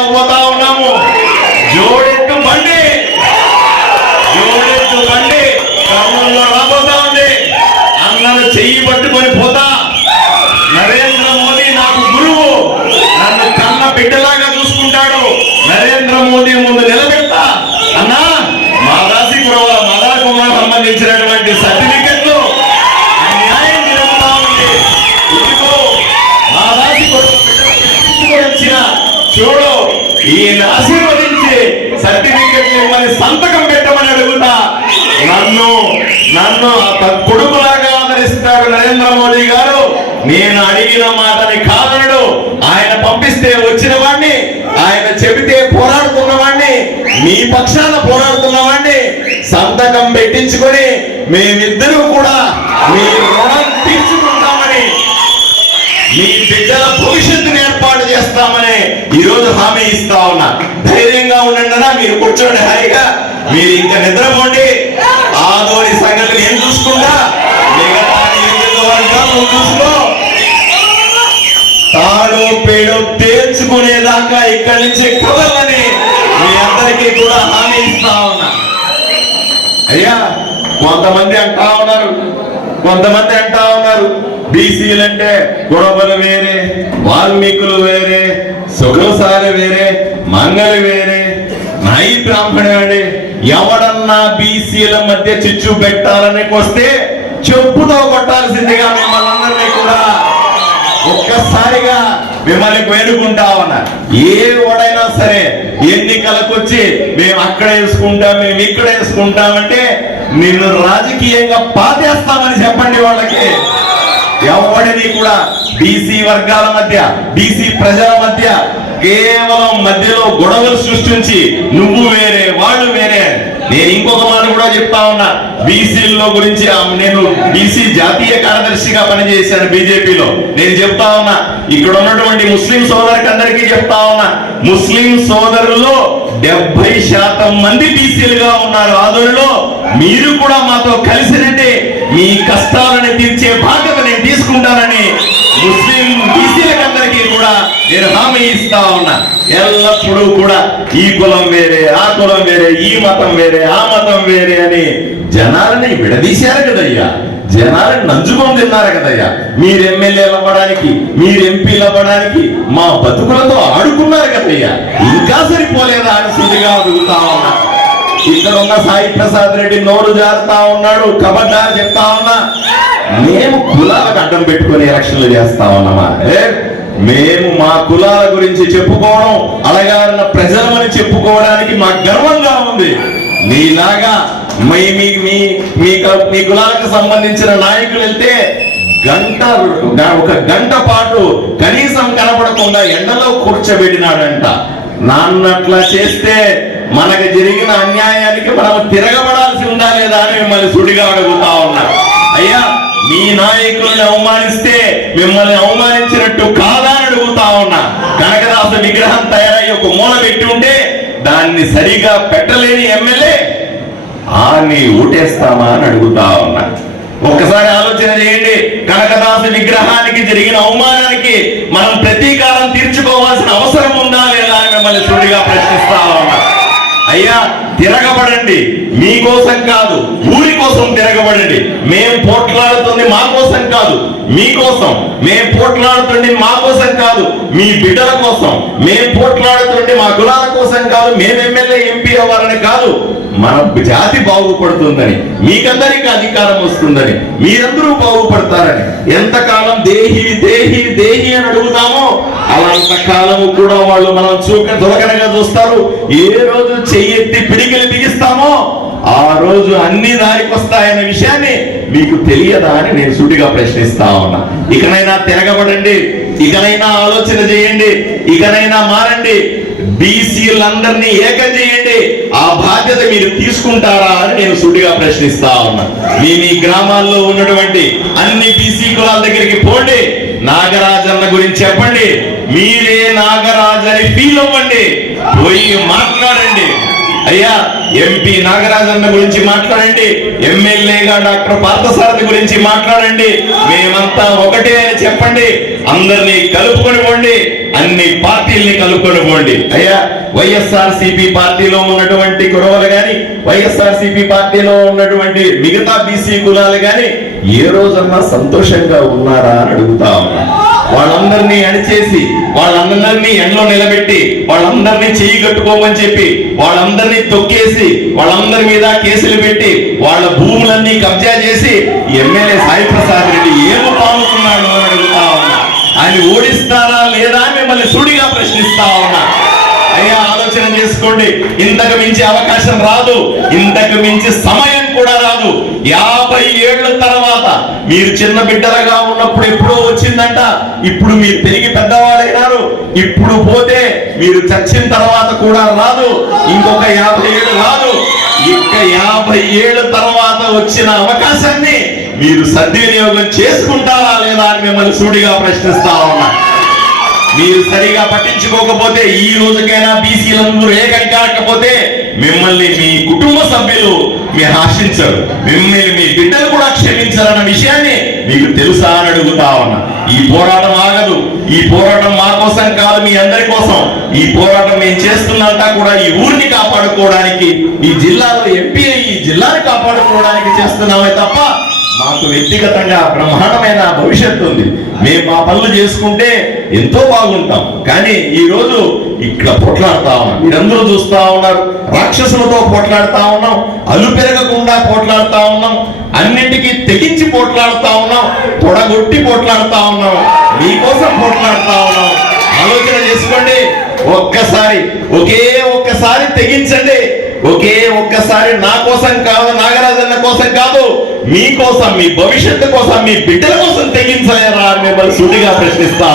అవ్వతా ఉన్నాము. జోడెత్తు బండి కర్నూలులో రాబోతా ఉంది. అందరూ చెయ్యి పట్టుకొని పోతా. నరేంద్ర మోదీ నాకు గురువు, నన్ను కన్న బిడ్డలాగా చూసుకుంటాడు. నరేంద్ర మోదీ ముందు నిలబెడతా అన్నా. మాదాసిపురం మదాకుమార్ సంబంధించినటువంటి సర్టిఫికెట్లు అన్యాయం జరుగుతా ఉంది. ఇదిగో మాదాసిపురం వచ్చిన చూడు, ఈయన ఆశీర్వదించి సర్టిఫికెట్ మిమ్మల్ని సంతకం పెట్టమని అడుగుతా. నన్ను కొడుకులాగా ఆదరిస్తాడు నరేంద్ర మోదీ గారు. నేను అడిగిన మాటని కాదనడు. ఆయన పంపిస్తే వచ్చిన వాడిని, ఆయన చెబితే పోరాడుతున్న వాడిని, మీ పక్షాన పోరాడుతున్న వాడిని సంతకం పెట్టించుకొని మేమిద్దరూ కూడా మీ రుణం తీర్చుకుంటామని, మీ బిడ్డల భవిష్యత్తును ఏర్పాటు చేస్తామని ఈరోజు హామీ ఇస్తా ఉన్నా. ధైర్యంగా ఉండండి అన్నా. మీరు కూర్చోండి హాయిగా. మీరు ఇంకా నిద్రపోండి. ఆదోని సంగతి నేను చూసుకుంటా. మిగతా నియోజకవర్గాలు చూసుకో. తాడు పేడు తేల్చుకునేదాకా ఇక్కడి నుంచి కదలని మీ అందరికీ కూడా హామీ ఇస్తా ఉన్నా. అయ్యా, కొంతమంది అంటా ఉన్నారు బీసీలంటే గొడవలు వేరే, వాల్మీకులు వేరే, సుఖసారి వేరే, మంగళి వేరే, నాయి బ్రాహ్మణుడే. ఎవడన్నా బీసీల మధ్య చిచ్చు పెట్టాలని వస్తే చెప్పుతో కొట్టాల్సిందిగా మిమ్మల్ని అందరినీ కూడా ఒక్కసారిగా మిమ్మల్ని వేడుకుంటా ఉన్నా. ఏ ఓడైనా సరే ఎన్నికలకు వచ్చి మేము అక్కడ వేసుకుంటాం, మేము ఇక్కడ వేసుకుంటామంటే నిన్ను రాజకీయంగా పాతేస్తామని చెప్పండి వాళ్ళకి. ఎవడిని కూడా బీసీ వర్గాల మధ్య, బీసీ ప్రజల మధ్య కేవలం మధ్యలో గొడవలు సృష్టించి నువ్వు వేరే వాళ్ళు వేరే. నేను ఇంకొక మాట కూడా చెప్తా ఉన్నా. బీసీల్లో గురించి నేను బీసీ జాతీయ కార్యదర్శిగా పనిచేశాను బీజేపీలో. నేను చెప్తా ఉన్నా, ఇక్కడ ఉన్నటువంటి ముస్లిం సోదరులకు అందరికీ చెప్తా ఉన్నా, ముస్లిం సోదరుల్లో 70% మంది బీసీలుగా ఉన్నారు. ఆదోళిలో మీరు కూడా మాతో కలిసినట్టే మీ కష్టాలను తీర్చే బాధ్యత నేను తీసుకుంటానని ముస్లిం బీసీలకందరికీ కూడా నేను హామీ ఇస్తా ఉన్నా. ఎల్లప్పుడూ కూడా ఈ కులం వేరే, ఆ కులం వేరే, ఈ మతం వేరే, ఆ మతం వేరే అని జనాలని విడదీశారు కదయ్యా. జనాలను నంచుకొని తిన్నారు కదయ్యా. మీరు ఎమ్మెల్యేలు అవ్వడానికి, మీరు ఎంపీలు అవ్వడానికి మా బతుకులతో ఆడుకున్నారు కదయ్యా. ఇంకా సరిపోలేదా అని సుడిగా అడుగుతా ఉన్నా. ఇక్కడ ఉన్న సాయి ప్రసాద్ రెడ్డి నోరు జారుతా ఉన్నాడు. కబడ్డారు చెప్తా ఉన్నా. మేము కులాలకు అడ్డం పెట్టుకుని ఎలక్షన్లు చేస్తా ఉన్నామా? మేము మా కులాల గురించి చెప్పుకోవడం, అలగారిన ప్రజలమని చెప్పుకోవడానికి మాకు గర్వంగా ఉంది. మీలాగా మీ కులాలకు సంబంధించిన నాయకులు వెళ్తే ఒక గంట పాటు కనీసం కనపడకుండా ఎండలో కూర్చోబెట్టినాడంట. నాన్నట్లా చేస్తే మనకు జరిగిన అన్యాయానికి మనం తిరగబడాల్సి ఉందా లేదా అని మిమ్మల్ని సుడిగా అడుగుతా ఉన్నా. అయ్యా, మీ నాయకుల్ని అవమానిస్తే మిమ్మల్ని అవమానించినట్టు కాదా అని అడుగుతా ఉన్నా. కనకదాసు విగ్రహం తయారై ఒక మూల పెట్టి ఉంటే దాన్ని సరిగా పెట్టలేని ఎమ్మెల్యే ఆని ఊటేస్తామా అని అడుగుతా ఉన్నా. ఒక్కసారి ఆలోచన చేయండి. కనకదాసు విగ్రహానికి జరిగిన అవమానానికి మనం ప్రతీకారం తీర్చుకోవాల్సిన అవసరం ఉందా లేదా అని మిమ్మల్ని సుడిగా ప్రశ్నిస్తా ఉన్నా. అయ్యా, తిరగబడండి. మీకోసం కాదు, ఊరి కోసం తిరగబడండి. మేం పోట్లాడుతుంది మా కోసం కాదు, మీకోసం. మేం పోట్లాడుతుంది మా కోసం కాదు, మీ బిడ్డల కోసం. మేం పోట్లాడుతుంది మా కులాల కోసం కాదు, మేము ఎమ్మెల్యే ఎంపీ అవ్వాలని కాదు, మన జాతి బాగుపడుతుందని, మీకందరికీ అధికారం వస్తుందని, మీరందరూ బాగుపడతారని. ఎంతకాలం దేహి దేహి దేహి అని అడుగుతామో అలాంతకాలము కూడా వాళ్ళు మనం దొరకనగా చూస్తారు. ఏ రోజు చెయ్యెత్తి పిడికిలు బిగిస్తామో ఆ రోజు అన్ని దారికి వస్తాయనే విషయాన్ని మీకు తెలియదా అని నేను సూటిగా ప్రశ్నిస్తా ఉన్నా. ఇకనైనా తిరగబడండి, ఇకనైనా ఆలోచన చేయండి, ఇకనైనా మారండి. బీసీలందరినీ ఏకం చేయండి. ఆ బాధ్యత మీరు తీసుకుంటారా అని నేను సూటిగా ప్రశ్నిస్తా ఉన్నా. మీ గ్రామాల్లో ఉన్నటువంటి అన్ని బీసీ కులాల దగ్గరికి పోండి. నాగరాజన్న గురించి చెప్పండి. మీరే నాగరాజు అని ఫీల్ అవ్వండి. పోయి మాట్లాడండి. అయ్యా ఎంపీ నాగరాజన్న గురించి మాట్లాడండి, ఎమ్మెల్యేగా డాక్టర్ పార్థసారథి గురించి మాట్లాడండి, మేమంతా ఒకటే అని చెప్పండి, అందరినీ కలుపుకొని పోండి, అన్ని పార్టీల్ని కలుపుకొని పోండి. అయ్యా వైఎస్ఆర్సీపీ పార్టీలో ఉన్నటువంటి కురవలు గాని, వైఎస్ఆర్సీపీ పార్టీలో ఉన్నటువంటి మిగతా బీసీ కులాలు గాని ఏ రోజన్నా సంతోషంగా ఉన్నారా అని అడుగుతా ఉన్నా. వాళ్ళందరినీ అణిచేసి, వాళ్ళందరినీ ఎండలో నిలబెట్టి, వాళ్ళందరినీ చెయ్యి కట్టుకోమని చెప్పి, వాళ్ళందరినీ తొక్కేసి, వాళ్ళందరి మీద కేసులు పెట్టి, వాళ్ళ భూములన్నీ కబ్జా చేసి ఎమ్మెల్యే సాయి ప్రసాద్ రెడ్డి ఏమో పాముకున్నాడు అని అడుగుతా ఉన్నా. ఆయన ఓడిస్తారా లేదా అని మిమ్మల్ని సుడిగా ప్రశ్నిస్తా ఉన్నా. అయ్యా ఆలోచన చేసుకోండి, ఇంతకు మించి అవకాశం రాదు, ఇంతకు మించి సమయం కూడా రాదు. 50 ఏళ్ల తర్వాత మీరు చిన్న బిడ్డలుగా ఉన్నప్పుడు ఎప్పుడో వచ్చిందంట, ఇప్పుడు మీరు తిరిగి పెద్దవాళ్ళైనారు, ఇప్పుడు పోతే మీరు చచ్చిన తర్వాత కూడా రాదు, ఇంకొక 50 ఏళ్ళు రాదు. ఇంకా 50 ఏళ్ల తర్వాత వచ్చిన అవకాశాన్ని మీరు సద్వినియోగం చేసుకుంటారా లేదా అని మిమ్మల్ని సూటిగా ప్రశ్నిస్తా ఉన్నా. మీరు సరిగా పట్టించుకోకపోతే, ఈ రోజుకైనా బీసీలందరూ ఏకం కాకపోతే మిమ్మల్ని మీ కుటుంబ సభ్యులు హర్షించరు, మిమ్మల్ని మీ బిడ్డలు కూడా క్షమించారన్న విషయాన్ని మీకు తెలుసా అని అడుగుతా ఉన్నా. ఈ పోరాటం ఆగదు, ఈ పోరాటం మా కోసం కాదు, మీ అందరి కోసం. ఈ పోరాటం మేము చేస్తున్నంతా కూడా ఈ ఊరిని కాపాడుకోవడానికి, ఈ జిల్లాలో ఎంపీ ఈ జిల్లాని కాపాడుకోవడానికి చేస్తున్నామే తప్ప మాకు వ్యక్తిగతంగా బ్రహ్మాండమైన భవిష్యత్తు ఉంది. మేము మా పనులు చేసుకుంటే ఎంతో బాగుంటాం. కానీ ఈ రోజు ఇక్కడ పోట్లాడుతా ఉన్నాం, మీరందరూ చూస్తా ఉన్నారు, రాక్షసులతో పోట్లాడుతా ఉన్నాం, అలు పెరగకుండా పోట్లాడుతా ఉన్నాం, అన్నింటికీ తెగించి పోట్లాడుతా ఉన్నాం, తొడగొట్టి పోట్లాడుతా ఉన్నాం, మీకోసం పోట్లాడుతా ఉన్నాం. ఆలోచన చేసుకోండి, ఒక్కసారి తెగించండి. ఒక్కసారి నా కోసం కాదు, నాగరాజన్న కోసం కాదు, మీకోసం, మీ భవిష్యత్తు కోసం, మీ బిడ్డల కోసం తెగించలేరా అని మిమ్మల్ని సూటిగా ప్రశ్నిస్తా